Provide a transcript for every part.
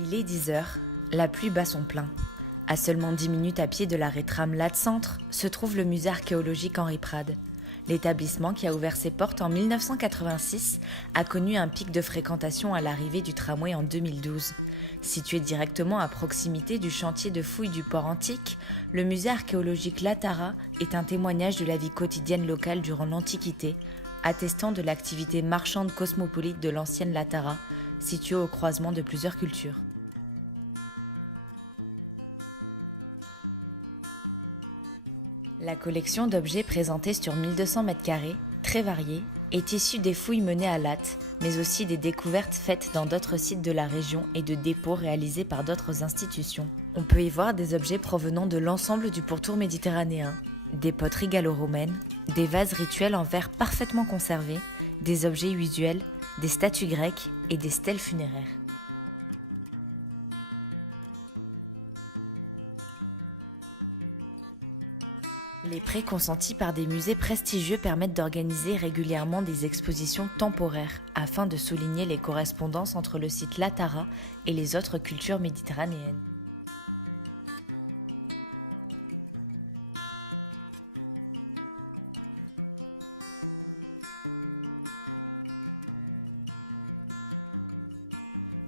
Il est 10 heures, la pluie bat son plein. À seulement 10 minutes à pied de l'arrêt tram Lat-Centre se trouve le musée archéologique Henri Prade. L'établissement, qui a ouvert ses portes en 1986, a connu un pic de fréquentation à l'arrivée du tramway en 2012. Situé directement à proximité du chantier de fouilles du port antique, le musée archéologique Latara est un témoignage de la vie quotidienne locale durant l'Antiquité, attestant de l'activité marchande cosmopolite de l'ancienne Latara, située au croisement de plusieurs cultures. La collection d'objets présentés sur 1200 m², très variée, est issue des fouilles menées à Latte, mais aussi des découvertes faites dans d'autres sites de la région et de dépôts réalisés par d'autres institutions. On peut y voir des objets provenant de l'ensemble du pourtour méditerranéen, des poteries gallo-romaines, des vases rituels en verre parfaitement conservés, des objets usuels, des statues grecques et des stèles funéraires. Les prêts consentis par des musées prestigieux permettent d'organiser régulièrement des expositions temporaires afin de souligner les correspondances entre le site Latara et les autres cultures méditerranéennes.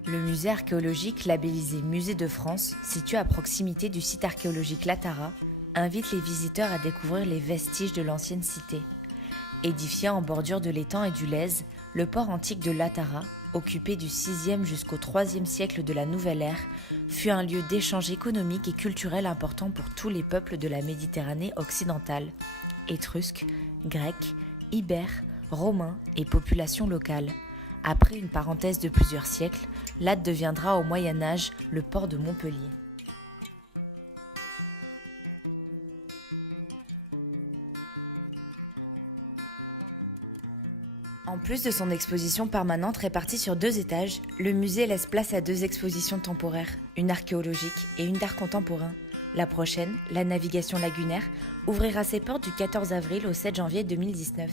Le musée archéologique labellisé Musée de France, situé à proximité du site archéologique Latara, invite les visiteurs à découvrir les vestiges de l'ancienne cité. Édifié en bordure de l'étang et du Lèze, le port antique de Latara, occupé du 6e jusqu'au 3e siècle de la Nouvelle Ère, fut un lieu d'échange économique et culturel important pour tous les peuples de la Méditerranée occidentale, étrusques, grecs, ibères, romains et populations locales. Après une parenthèse de plusieurs siècles, Latte deviendra au Moyen Âge le port de Montpellier. En plus de son exposition permanente répartie sur 2 étages, le musée laisse place à 2 expositions temporaires, une archéologique et une d'art contemporain. La prochaine, la navigation lagunaire, ouvrira ses portes du 14 avril au 7 janvier 2019.